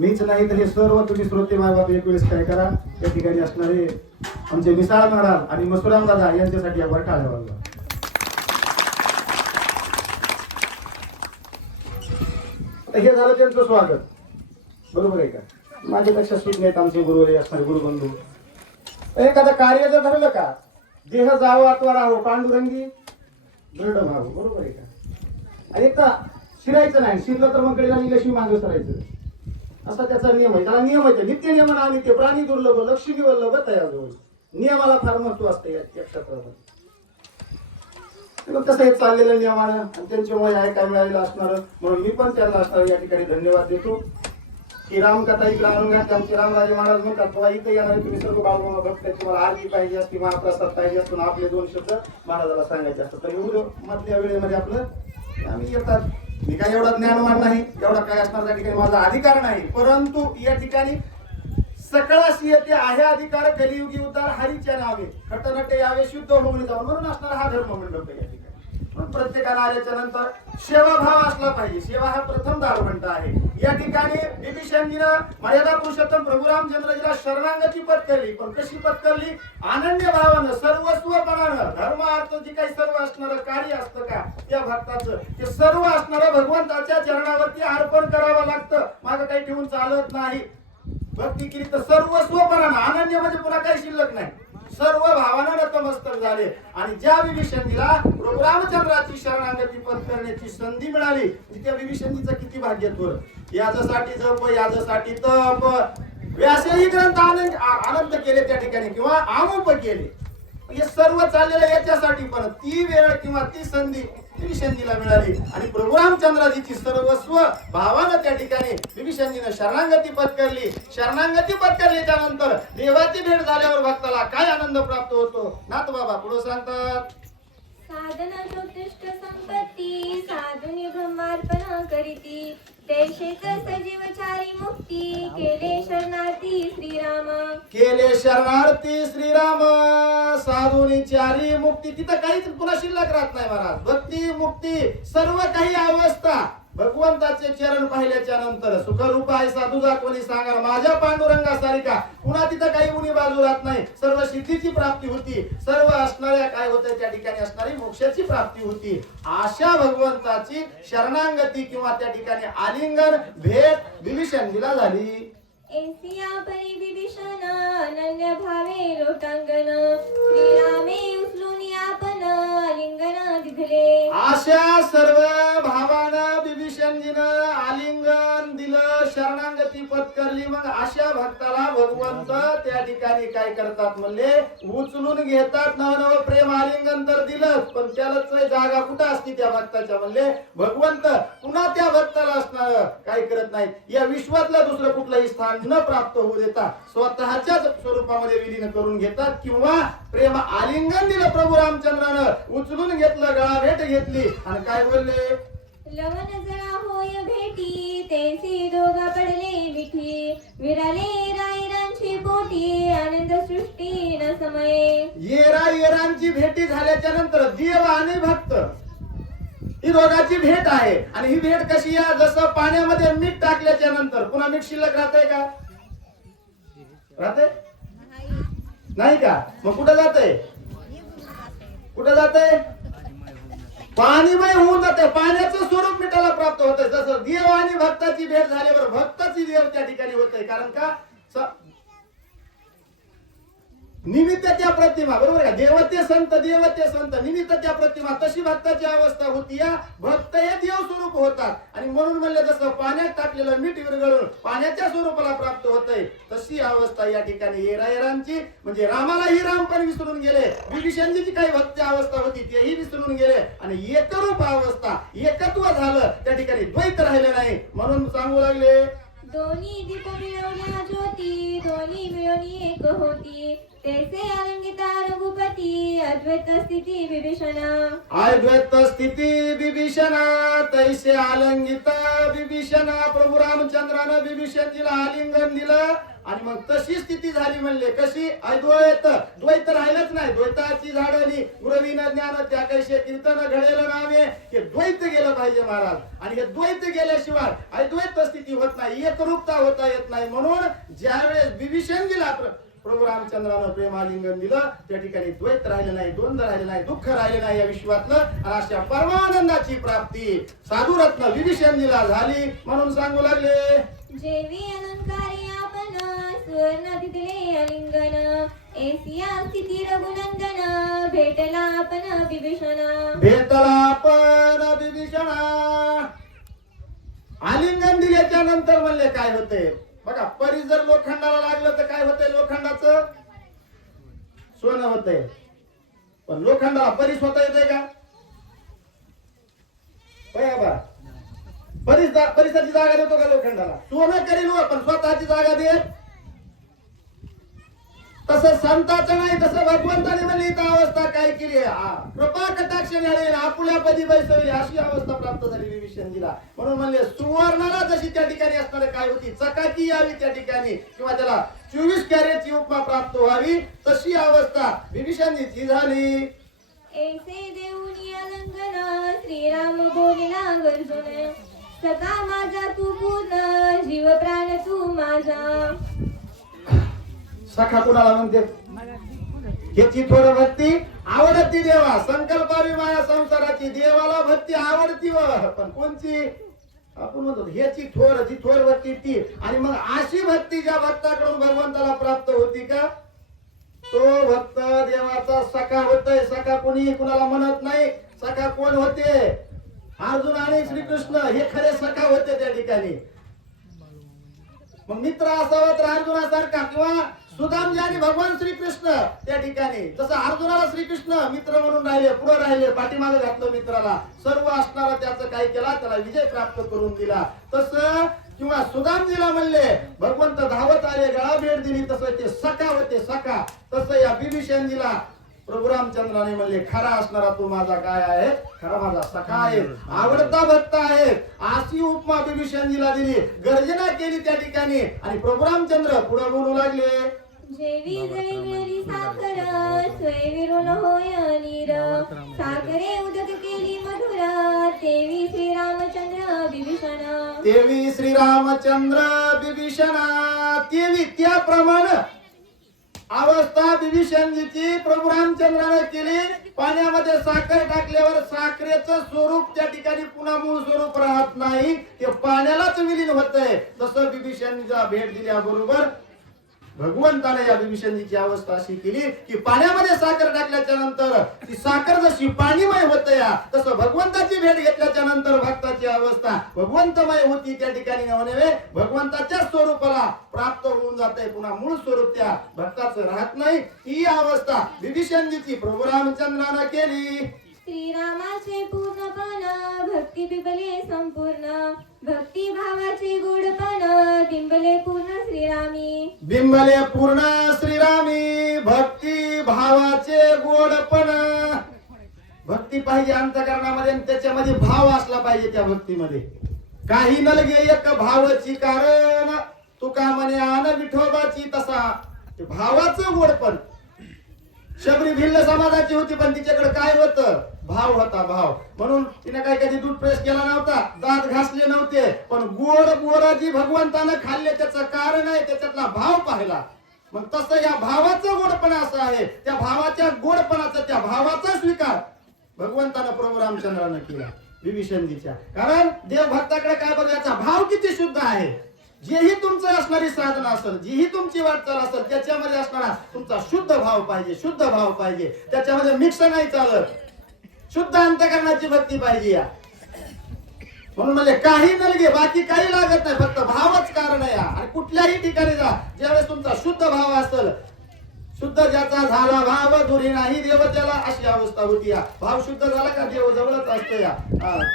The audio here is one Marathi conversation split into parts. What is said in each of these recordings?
मीच नाही तर हे सर्व तुम्ही श्रोते मायबाप एक वेळेस काय करा. या ठिकाणी असणारे आमचे मिसाळ महाराज आणि मसुराम दादा यांच्यासाठी आपण टाळ्या वाजवा हे झालं त्यांचं स्वागत. बरोबर आहे का? माझ्यापेक्षा सुज्ञ आहेत आमचे गुरु असणारे गुरुबंधू. एखादं कार्य जर ठरलं का? देह जावं अथवा राहो पांडुरंगी दृढ व्हावं. बरोबर आहे का? आणि एकदा शिरायचं नाही. शिरलं तर मग कडे लिहिल्याशिवाय मागं सरायचं. असा त्याचा नियम आहे. त्याला नियम आहे नित्य नियमन अनित्य प्राणी दुर्लभ लक्ष्मी वल्लभ तयाजवळ नियमाला फार महत्त्व असतं या क्षेत्रामध्ये. कसं हे चाललेलं नियमानं आणि त्यांच्यामुळे काय मिळालेलं असणार. म्हणून मी पण त्यांना असणार या ठिकाणी धन्यवाद देतो. की रामकथा इकडे आणून घ्या आमचे रामराजे महाराज म्हणतात बाबा इथे येणार तुम्ही सर्व बाळगोबा भक्त तुम्हाला आरती पाहिजे असते महाप्रसाद पाहिजे असतो. आपले दोन शब्द महाराजाला सांगायचे असतात. तर एवढं मधल्या वेळेमध्ये आपलं आम्ही येतात. मी काय एवढा ज्ञानवान नाही एवढा काय असणार त्या ठिकाणी माझा अधिकार नाही. परंतु या ठिकाणी सकळाशी येते आहे अधिकार कलियुगी उद्धार हरीच्या नावे. खटनटे यावे शुद्ध होऊन जाऊन म्हणून असणारा हा धर्म मंडप या ठिकाणी पण प्रत्येकाला आल्याच्यानंतर सेवाभाव असला पाहिजे. सेवा हा प्रथम दारवंट आहे. या ठिकाणी बिभीषणजीनं मर्यादा पुरुषोत्तम प्रभू रामचंद्रजीला शरणांगती पत्करली. पण कशी पत्करली? आनंद भावानं सर्वस्वपणानं. धर्म अर्थ जे काही सर्व असणारं कार्य असतं का त्या भक्ताचं. ते सर्व असणारं भगवंताच्या चरणावरती अर्पण करावं लागतं. मागं काही ठेवून चालत नाही. भक्ती केली तर सर्वस्वपणानं. आनंद म्हणजे पुन्हा काही शिल्लक नाही. सर्व भावानं नतमस्तक झाले. आणि ज्या विभीषणीला रामचंद्राची शरणागती पत्करण्याची संधी मिळाली. त्या विभीषणजीचं किती भाग्य थोर. याच्यासाठी जप याच्यासाठी तप. व्यासही ग्रंथ आनंद आनंद केले त्या ठिकाणी किंवा आमोप केले. हे सर्व चाललेलं याच्यासाठी पण ती वेळ किंवा ती संधी विभीषणजीला मिळाली. आणि प्रभू रामचंद्राजीची सर्वस्व भावानं त्या ठिकाणी विभीषणजीनं शरणांगती पत्करली. शरणांगती पत्करलीच्या नंतर देवाची भेट झाल्यावर भक्ताला काय आनंद प्राप्त होतो? नाथ बाबा पुढे सांगतात. साधना ज्योतिष्ठ संपत्ती साधुनी ब्रह्मार्पण करीती. देशेच सजीवचारी मुक्ती. केले शरणार्थी श्रीराम. केले शरणार्थी श्रीराम. साधुनी चारी मुक्ती तिथं काहीच पुन्हा शिल्लक राहत नाही महाराज. भक्ती मुक्ती सर्व काही अवस्था भगवंताचे चरण पाहिल्याच्या नंतर सुखरूप आहे साधू दाखवणी सांगा माझ्या पांडुरंगा सारिका पुन्हा तिथं काही उणी बाजू राहत नाही. सर्व सिद्धीची प्राप्ती होती. सर्व असणाऱ्या काय होते त्या ठिकाणी असणारी मोक्षाची प्राप्ती होती. अशा भगवंताची शरणांगती किंवा त्या ठिकाणी आलिंगन भेट विभीषणजीला झाली. एसिया परी विभीषण अनन्य भावे लोटांगण श्रीरामे उचलून आपण लिंगण दिघले अशा सर्व भावाना बिभीषणजीनं आलिंगन दिलं शरणांगती पत्करली. मग अशा भक्ताला भगवंत त्या ठिकाणी काय करतात म्हणले? उचलून घेतात. नव नव प्रेम आलिंगन तर दिलंच पण त्यालाच जागा कुठं असते त्या भक्ताच्या म्हणले? भगवंत पुन्हा त्या भक्ताला असणार. काय करत नाही. या विश्वातलं दुसरं कुठलंही स्थान न प्राप्त होऊ देता स्वतःच्याच स्वरूपामध्ये विलीन करून घेतात. किंवा प्रेम आलिंगन दिलं प्रभू रामचंद्रानं. उचलून घेतलं गळा भेट घेतली. आणि काय बोलले? लवन जळा होय भेटी तेसी दोघा पडले मिठी विराले रायरांची पोटी आनंद सृष्टी न समय. येरा येरांची भेटी झाल्याच्यानंतर देव आणि भक्त ही दोघांची भेट आहे. आणि ही भेट कशी आहे? जसं पाण्यामध्ये मीठ टाकल्याच्या नंतर. पुन्हा मीठ शिल्लक राहतंय का? राहतंय? नाही का? मग कुठं जातंय? कुठं जातंय? पाणीमय होऊन जाते. पाण्याचं स्वरूप मिठाला प्राप्त होत जसं देव आणि भक्ताची भेट झाल्यावर भक्ताची देव त्या ठिकाणी होत कारण का? निमित्त त्या प्रतिमा बरोबर का? देवते संत देवते संत निमित्त त्या प्रतिमा तशी भक्ताची अवस्था होती या भक्त हे देव स्वरूप होतात. आणि म्हणून म्हणले जसं पाण्यात टाकलेलं मीठ विरघळून पाण्याच्या स्वरूपाला प्राप्त होतंय तशी अवस्था या ठिकाणी येरायरांची म्हणजे रामालाही राम पण विसरून गेले. विभीषणजीची काही भक्त अवस्था होती तेही विसरून गेले. आणि एकरूप अवस्था एकत्व झालं त्या ठिकाणी द्वैत राहिले नाही. म्हणून सांगू लागले. दोन्ही दीप मिळवल्या ज्योती दोन्ही मिळवणी एक होती. तैसे अलंकिता रघुपती अद्वैत स्थिती विभीषणा। अद्वैत स्थिती विभीषणा तैसे आलंगिता बिभीषणा प्रभू रामचंद्रानं बिभीषणजीला आलिंगन दिलं आणि मग तशी स्थिती झाली म्हणले. कशी? अद्वैत. द्वैत राहिलंच नाही. द्वैताची झाडली गुरवीन ज्ञान त्या कैसे कीर्तन घडेल नावे. हे द्वैत गेलं पाहिजे महाराज. आणि हे द्वैत गेल्याशिवाय अद्वैत स्थिती होत नाही. एकरूपता होता येत नाही. म्हणून ज्यावेळेस विभीषण दिला प्रभू रामचंद्रानं प्रेमालिंगन दिलं. त्या ठिकाणी द्वैत राहिले नाही द्वंद्व राहिले नाही दुःख राहिले नाही या विश्वातलं आणि अशा परमानंदाची प्राप्ती साधुरत्न विभीषण दिला झाली. म्हणून सांगू लागले. जेवी अलंकारी आपण सुवर्ण तिथले अलिंगन. एसिया स्थिती रघुनंदन भेटला आपण विभीषण. भेटला पण विभीषणा. आलिंगन दिल्याच्या नंतर म्हणले काय होते बघा परी जर लोखंडाला लागलं तर काय होतंय लोखंडाचं? सोनं होतंय. पण लोखंडाला परी स्वतः येते का? होय परिस परिसरची जागा देतो का लोखंडाला? सोनं करील पण स्वतःची जागा देत तसं संताचं नाही तसं भगवंताने म्हणली इथं अवस्था काय केली कृपा कटाक्ष झाले आपुल्या पदी बैसवली. अशी अवस्था प्राप्त झाली विभीषण दिला म्हणून म्हणले सुवर्णाला जशी त्या ठिकाणी असणारे काय होती चकाकी यावी त्या ठिकाणी. किंवा त्याला चोवीस कॅरेटची उपमा प्राप्त व्हावी तशी अवस्था विभीषणची झाली. ऐसे देऊनी अलंगन श्रीराम बोलिला गर्जुन सका माझा तू पूर्ण जीव प्राण तू माझा. सखा कुणाला म्हणते? ह्याची थोर भक्ती आवडती देवा. संकल्पावी माया संसाराची देवाला भक्ती आवडती व. पण कोणची? आपण म्हणतो ह्याची थोर जी थोर भक्ती ती. आणि मग अशी भक्ती ज्या भक्ताकडून भगवंताला प्राप्त होती का? तो भक्त देवाचा सखा होतय. सखा कोणी कुणाला म्हणत नाही. सखा कोण होते? अर्जुन आणि श्रीकृष्ण हे खरे सखा होते त्या ठिकाणी. मग मित्र असावा तर अर्जुनासारखा किंवा सुदामजी आणि भगवान श्रीकृष्ण त्या ठिकाणी. जसं अर्जुनाला श्रीकृष्ण मित्र म्हणून राहिले पुढे राहिले पाठीमागे घातलं मित्राला. सर्व असणारा त्याचं काय केला? त्याला विजय प्राप्त करून दिला. तसं किंवा सुदामजीला म्हणले भगवंत धावत आले गळा भेट दिली. तसं ते सखा होते सखा. तसं या बिभीषणजीला प्रभू रामचंद्राने म्हणले खरा असणारा तो माझा काय आहे? खरा माझा सखा आहे. आवडता भक्त आहे. अशी उपमा बिभीषणजीला दिली. गर्जना केली त्या ठिकाणी. आणि प्रभू रामचंद्र पुढे बोलू लागले. जेवी जळी मिळाली साखर स्वय विरून होय नीर साखरे उदक केली मधुर. तेवी श्रीरामचंद्र विभीषण. देवी श्रीरामचंद्र बिभीषणा देवी त्याप्रमाणे अवस्था बिभीषणजीची प्रभू रामचंद्राने केली. पाण्यामध्ये साखर टाकल्यावर साखरेचं स्वरूप त्या ठिकाणी पुन्हा मूळ स्वरूप राहत नाही. ते पाण्यालाच विलीन होतंय. तसं बिभीषणजीला भेट दिल्याबरोबर भगवंताने या विभीषणजीची अवस्था अशी केली की पाण्यामध्ये साखर टाकल्याच्या नंतर ती साखर जशी पाणीमय होते या तसं भगवंताची भेट घेतल्याच्या नंतर भक्ताची अवस्था भगवंतमय होती त्या ठिकाणी नव्हे भगवंताच्या स्वरूपाला प्राप्त होऊन जाते. पुन्हा मूळ स्वरूप त्या भक्ताचं राहत नाही. ही अवस्था विभीषणजीची प्रभू रामचंद्रानं केली. श्रीरामाचे पूर्णपण भक्ती बिंबले संपूर्ण. भक्ती भावाचे गोडपण बिंबले पूर्ण श्रीरामी. बिंबले पूर्ण श्रीरामी भक्ती भावाचे गोडपण. भक्ती पाहिजे अंतकरणामध्ये आणि त्याच्यामध्ये भाव असला पाहिजे त्या भक्तीमध्ये. काही नलगे एक भावाची कारण तुका म्हणे आन विठोबाची तसा. भावाचं गोडपण. शबरी भिल्ल समाजाची होती पण तिच्याकडे काय होत? भाव होता भाव. म्हणून तिने काय कधी दूध प्रेस केला नव्हता दात घासले नव्हते पण गोड गोडाजी भगवंतानं खाल्ले त्याचं कारण आहे त्याच्यातला भाव पाहिला. मग तसं या भावाचं गोडपणा असं आहे. त्या भावाच्या गोडपणाचा त्या भावाचा स्वीकार भगवंतानं प्रभू रामचंद्रानं केला विभीषणजीच्या. कारण देव भक्ताकडे काय बघायचा? भाव किती शुद्ध आहे. जेही तुमचं असणारी साधना असेल जीही तुमची वाटचाल असेल त्याच्यामध्ये असणारा तुमचा शुद्ध भाव पाहिजे शुद्ध भाव पाहिजे. त्याच्यामध्ये मिक्स नाही चालत. शुद्ध अंतकरणाची भक्ती पाहिजे या. म्हणून म्हणजे काही नलगे बाकी काही लागत नाही फक्त भावच कारण आहे आणि कुठल्याही ठिकाणी जा ज्यावेळेस तुमचा शुद्ध भाव असेल शुद्ध ज्याचा झाला भाव दुरी नाही देव त्याला अशी अवस्था होती या. भाव शुद्ध झाला का देव जवळच असतो या.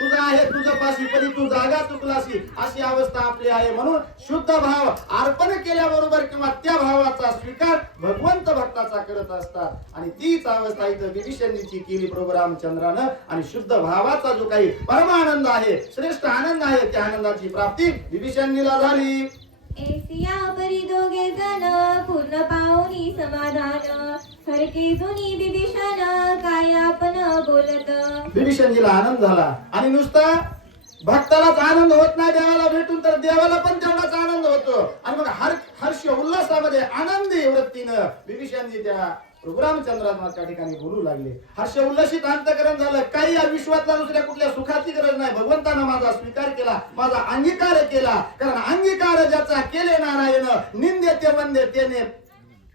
तुझा आहे तुझं पाशी परी तू जागा चुकलाशी अशी अवस्था आपली आहे म्हणून शुद्ध भाव अर्पण केल्याबरोबर किंवा त्या भावाचा स्वीकार भगवंत भक्ताचा करत असतात. आणि तीच अवस्था इथं विभीषणजीची केली प्रभू रामचंद्रानं. आणि शुद्ध भावाचा जो काही परमानंद आहे श्रेष्ठ आनंद आहे त्या आनंदाची प्राप्ती विभीषणजीला झाली. परी दोघे समाधान। हरके जुनी बिभीषण काय आपण बोलत? विभीषणजीला आनंद झाला. आणि नुसता भक्तालाच आनंद होत नाही देवाला भेटून तर देवाला पण तेवढाच आनंद होतो. आणि मग हर हर्ष उल्हासामध्ये आनंदी वृत्तीनं विभीषणजी त्या प्रभू त्या ठिकाणी बोलू लागले. हर्ष उल्लसित अंतकरण झालं. काही या विश्वातला दुसऱ्या कुठल्या सुखाची गरज नाही. भगवंतानं माझा स्वीकार केला माझा अंगीकार केला. कारण अंगीकार ज्याचा केले नारायण निंदे ते वंदे तेने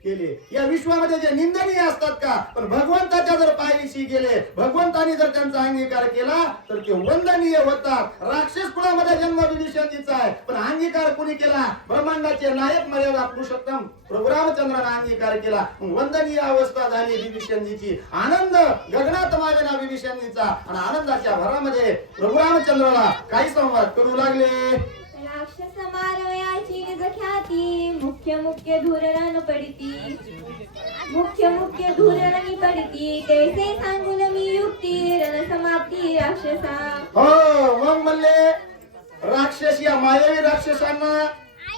केले. या विश्वामध्ये जे निंदनीय असतात का? पण भगवंताच्या जर पायरीशी गेले भगवंताने जर त्यांचा अंगीकार केला तर ते वंदनीय होतात. राक्षस कुळामध्ये जन्म विभीषणजीचा आहे पण अंगीकार कुणी केला? ब्रह्मांडाचे नायक मर्यादा पुरुषोत्तम प्रभू रामचंद्राने अंगीकार केला. वंदनीय अवस्था झाली विभीषणजीची आनंद गगनात मागणा विभीषणजीचा आणि आनंदाच्या भरामध्ये प्रभू रामचंद्राला काही संवाद करू लागले. की मुख्य मुख्य धुरण पडती. मुख्य मुख्य धुरण पडती कैसे सांगून मी युक्ती रण समाप्ती राक्षसा. हो मग म्हणले राक्षस या मायावी राक्षसांना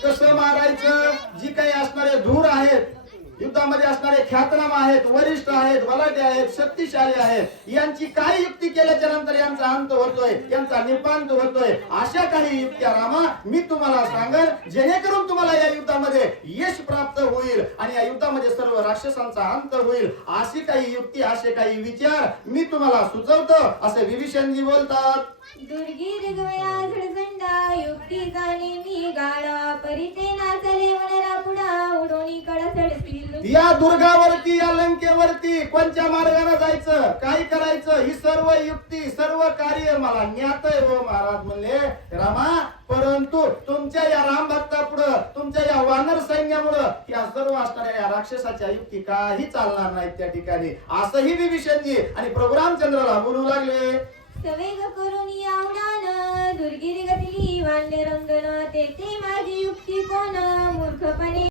कसं मारायचं? जी काही असणारे धूर आहेत युद्धामध्ये असणारे ख्यातनाम आहेत वरिष्ठ आहेत वलाटे आहेत शक्तिशाली आहेत. यांची काय युक्ती केल्याच्यानंतर यांचा अंत होतोय यांचा निपांत होतोय. अशा काही युक्त्या रामा मी तुम्हाला सांगेल जेणेकरून तुम्हाला या युद्धामध्ये यश प्राप्त होईल आणि या युद्धामध्ये सर्व राक्षसांचा अंत होईल. अशी काही युक्ती असे काही विचार मी तुम्हाला सुचवतो असे विभीषणजी बोलतात. दुर्गी गवया झडझंडा युक्ती जाणे मी गाडा परिते नाचले वनरा पुढा उडोणी कडा चढतील या दुर्गावरती या लंकेवरती कोणत्या मार्गाने जायचं काय करायचं ही सर्व युक्ती सर्व कार्य मला ज्ञात आहे हो महाराज म्हणले. रामा परंतु तुमच्या या राम भक्तापुढं तुमच्या या वानर सैन्यामुळं या सर्व असणाऱ्या या राक्षसाच्या युक्ती काही चालणार नाहीत त्या ठिकाणी. असंही विभीषणजी आणि प्रभू रामचंद्राला बोलू लागले. सवेग करून यावडान दुर्गिरी गतीली वाल्य रंगन तेथे माझी युक्ती कोण? मूर्खपणे